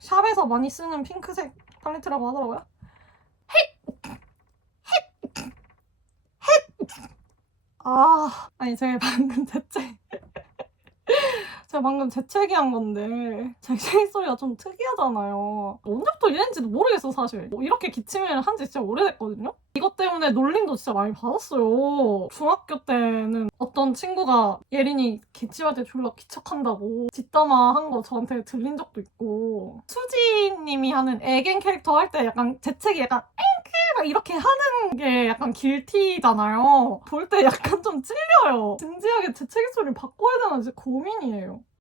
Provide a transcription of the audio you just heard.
샵에서 많이 쓰는 핑크색 팔레트라고 하더라고요. 아니 제가 방금 재채기한 건데 재채기 소리가 좀 특이하잖아요. 언제부터 이랬는지도 모르겠어 사실. 이렇게 기침을 한 지 진짜 오래됐거든요. 이것 때문에 놀림도 진짜 많이 받았어요. 중학교 때는 어떤 친구가 예린이 기침할 때 졸라 기척한다고 뒷담화한 거 저한테 들린 적도 있고, 수지님이 하는 애견 캐릭터 할 때 약간 재채기 약간 앵크 이렇게 하는 게 약간 길티잖아요. 볼 때 약간 좀 찔려요. 진지하게 재채기 소리를 바꿔야 되나 진짜 고민이에요.